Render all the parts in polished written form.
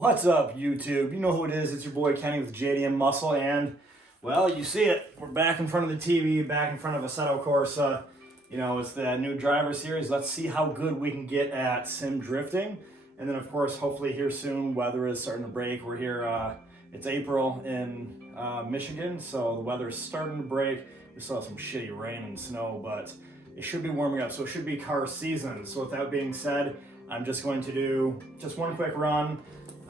What's up, YouTube? You know who it is. It's your boy Kenny with JDM Muscle, and, well, you see it. We're back in front of the TV, back in front of Assetto Corsa. You know, it's the new driver series. Let's see how good we can get at sim drifting. And then, of course, hopefully here soon, weather is starting to break. We're here, it's April in Michigan, so the weather's starting to break. We still have some shitty rain and snow, but it should be warming up, so it should be car season. So with that being said, I'm just going to do just one quick run.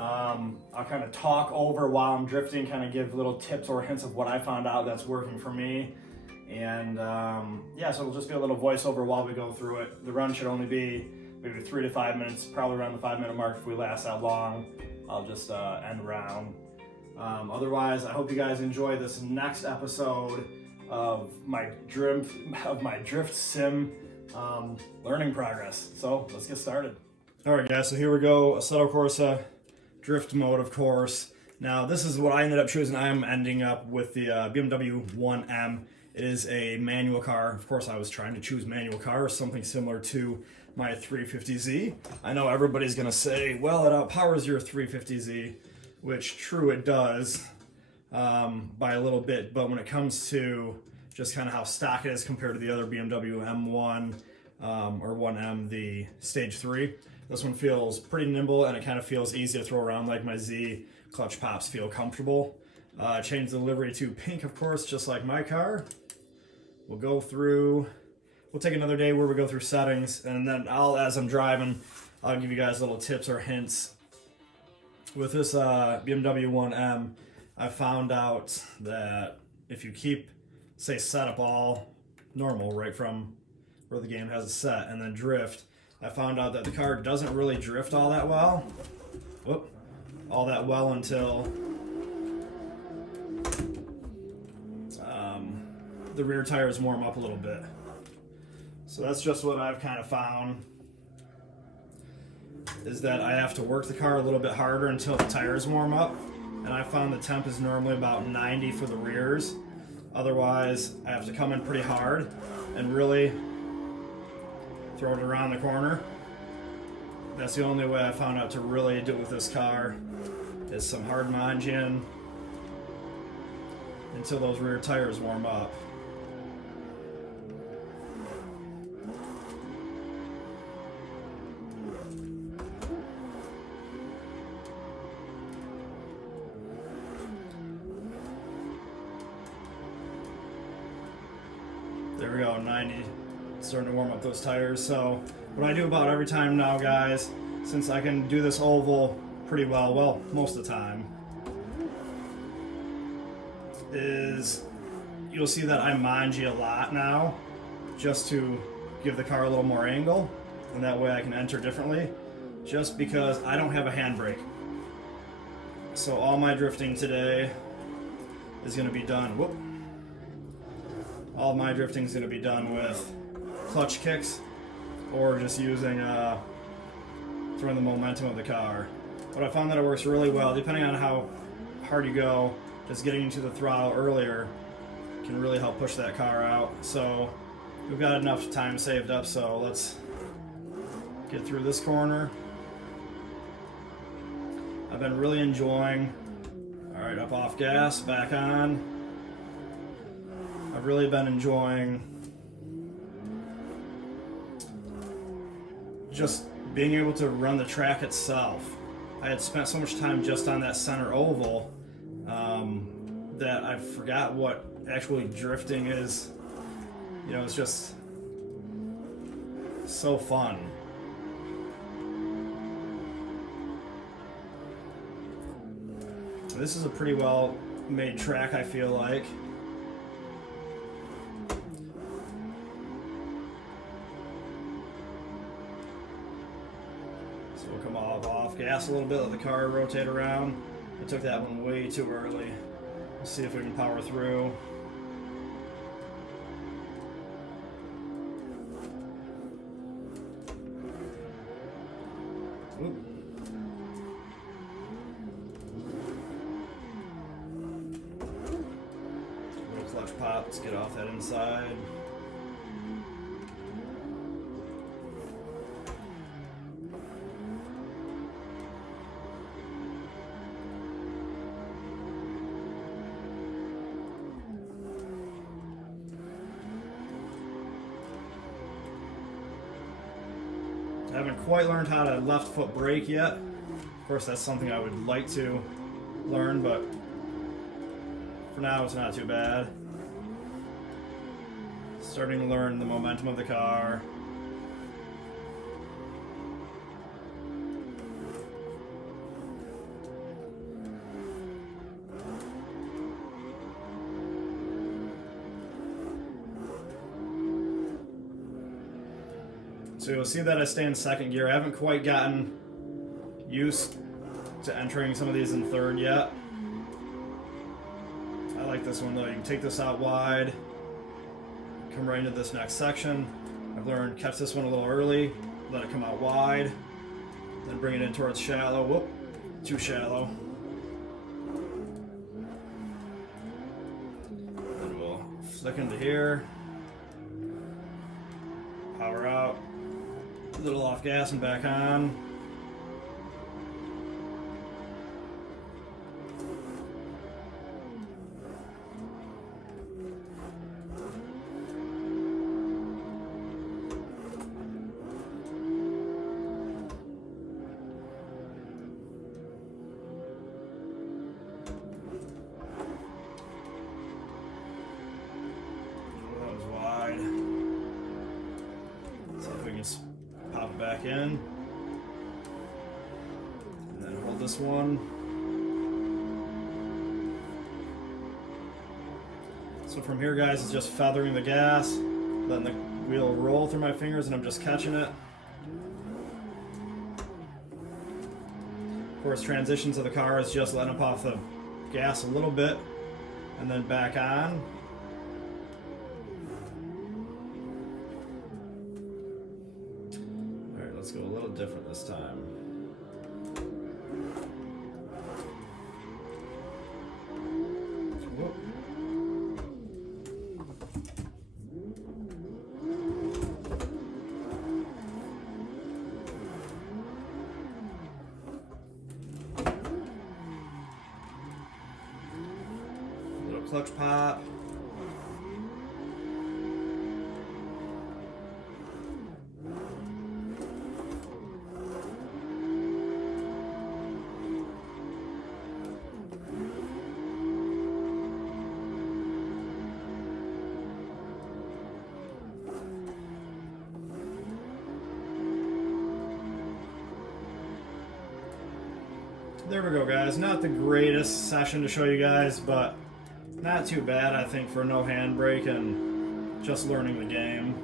I'll kind of talk over while I'm drifting, kind of give little tips or hints of what I found out that's working for me. And yeah, so it'll just be a little voiceover while we go through it. The run should only be maybe 3 to 5 minutes, probably around the 5-minute mark. If we last that long, I'll just end around. Otherwise, I hope you guys enjoy this next episode of my drift sim learning progress. So let's get started. All right, guys, so here we go. Assetto Corsa drift mode, of course. Now, this is what I ended up choosing. I am ending up with the BMW 1M. It is a manual car. Of course, I was trying to choose manual cars, something similar to my 350Z. I know everybody's gonna say, well, it outpowers your 350Z, which true it does by a little bit, but when it comes to just kind of how stock it is compared to the other BMW M1 or 1M, the Stage 3, this one feels pretty nimble and it kind of feels easy to throw around like my Z. Clutch pops feel comfortable. Change the livery to pink, of course, just like my car. We'll go through, we'll take another day where we go through settings, and then as I'm driving, I'll give you guys little tips or hints. With this BMW 1M, I found out that if you keep, say, setup all normal right from where the game has it set, and then drift, I found out that the car doesn't really drift all that well. Until the rear tires warm up a little bit. So that's just what I've kind of found, is that I have to work the car a little bit harder until the tires warm up. And I found the temp is normally about 90 for the rears. Otherwise, I have to come in pretty hard and really throw it around the corner. That's the only way I found out to really do it with this car, is some hard managing until those rear tires warm up. There we go, 90. Starting to warm up those tires. So what I do about every time now, guys, since I can do this oval pretty well, most of the time, is you'll see that I manji a lot now, just to give the car a little more angle, and that way I can enter differently, just because I don't have a handbrake. So all my drifting today is going to be done. All my drifting is going to be done with clutch kicks, or just using throwing the momentum of the car. But I found that it works really well, depending on how hard you go. Just getting into the throttle earlier can really help push that car out. So we've got enough time saved up, so let's get through this corner. I've been really enjoying, all right, up off gas, back on. I've really been enjoying just being able to run the track itself. I had spent so much time just on that center oval that I forgot what actually drifting is. You know, it's just so fun. This is a pretty well made track, I feel like. So we'll come off gas a little bit, let the car rotate around. I took that one way too early. Let's see if we can power through. Oop. Little clutch pop, let's get off that inside. Haven't quite learned how to left foot brake yet. Of course, that's something I would like to learn, but for now it's not too bad. Starting to learn the momentum of the car. So you'll see that I stay in second gear. I haven't quite gotten used to entering some of these in third yet. I like this one though. You can take this out wide, come right into this next section. I've learned catch this one a little early, let it come out wide, then bring it in towards shallow. Whoop, too shallow. Then we'll flick into here, power out. A little off gas and back on. That was wide. See if we can pop it back in, and then hold this one. So from here, guys, it's just feathering the gas, letting the wheel roll through my fingers, and I'm just catching it. Of course, transitions of the car is just letting up off the gas a little bit, and then back on. Let's go a little different this time. Whoop. Little clutch pop. There we go, guys. Not the greatest session to show you guys, but not too bad, I think, for no handbrake and just learning the game.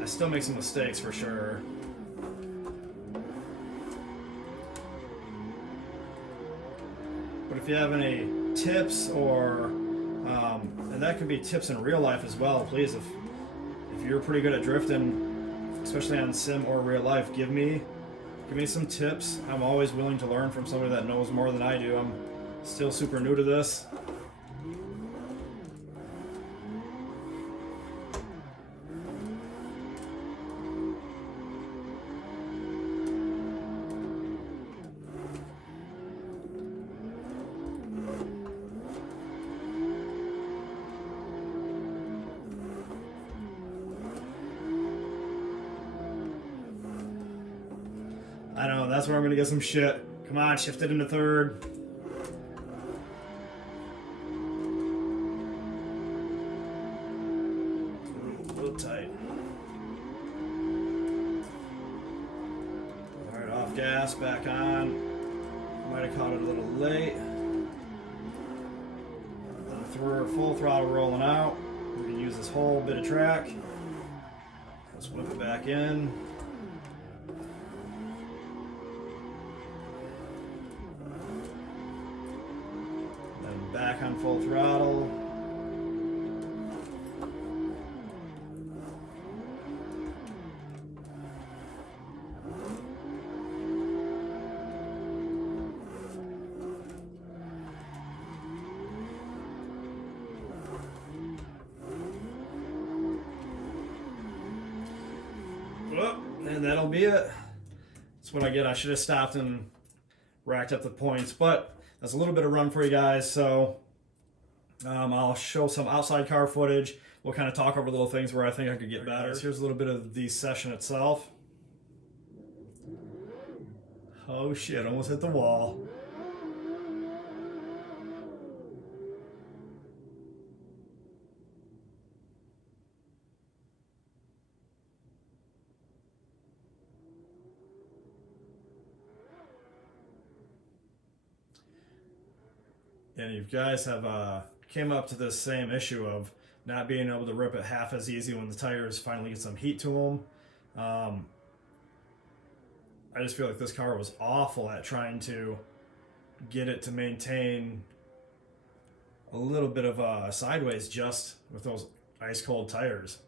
I still make some mistakes for sure. But if you have any tips or, and that could be tips in real life as well, please, if you're pretty good at drifting, especially on sim or real life, give me some tips. I'm always willing to learn from somebody that knows more than I do. I'm still super new to this. I know, that's where I'm gonna get some shit. Come on, shift it into third. A little tight. Alright, off gas, back on. Might have caught it a little late. Then through full throttle rolling out. We can use this whole bit of track. Let's whip it back in. Back on full throttle. Well, and that'll be it. That's what I get. I should have stopped and racked up the points, but that's a little bit of run for you guys, so I'll show some outside car footage. We'll kind of talk over little things where I think I could get better. So here's a little bit of the session itself. Oh shit, almost hit the wall. And you guys have came up to this same issue of not being able to rip it half as easy when the tires finally get some heat to them. I just feel like this car was awful at trying to get it to maintain a little bit of sideways just with those ice cold tires.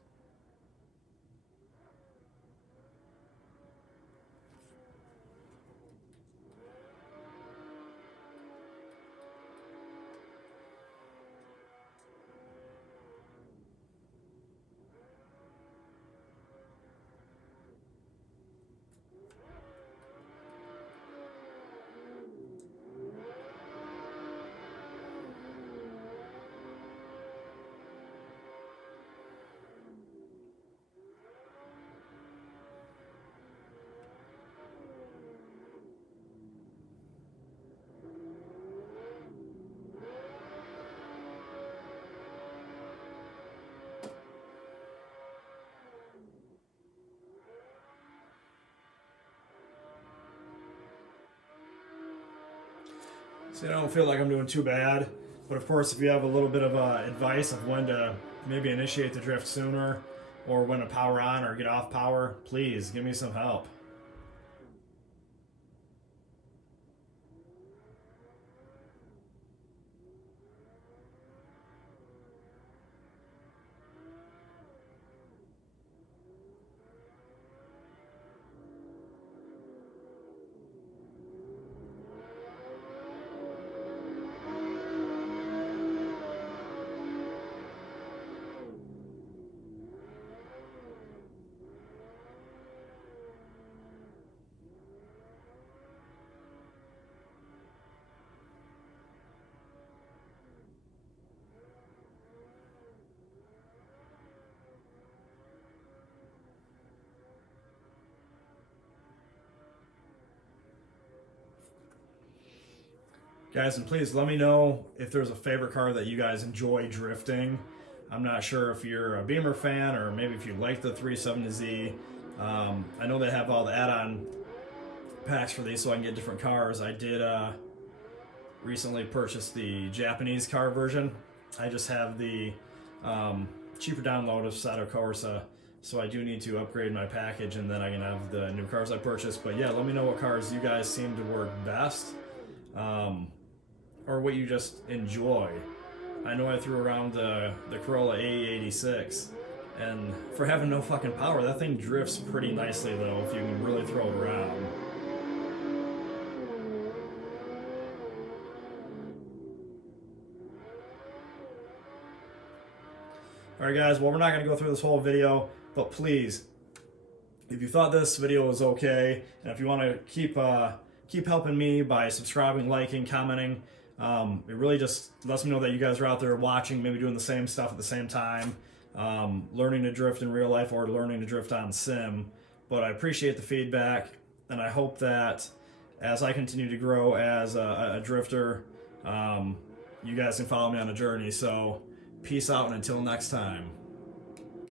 See, I don't feel like I'm doing too bad, but of course, if you have a little bit of advice of when to maybe initiate the drift sooner or when to power on or get off power, please give me some help. Guys, and please let me know if there's a favorite car that you guys enjoy drifting. I'm not sure if you're a Beamer fan or maybe if you like the 370Z. I know they have all the add-on packs for these so I can get different cars. I did recently purchase the Japanese car version. I just have the cheaper download of Assetto Corsa, so I do need to upgrade my package and then I can have the new cars I purchased. But yeah, let me know what cars you guys seem to work best. Or what you just enjoy. I know I threw around the Corolla AE86, and for having no fucking power, that thing drifts pretty nicely though, if you can really throw it around. Alright guys, well we're not going to go through this whole video, but please, if you thought this video was okay, and if you want to keep helping me by subscribing, liking, commenting, it really just lets me know that you guys are out there watching, maybe doing the same stuff at the same time, learning to drift in real life or learning to drift on sim. But I appreciate the feedback, and I hope that as I continue to grow as a drifter, you guys can follow me on a journey. So peace out, and until next time.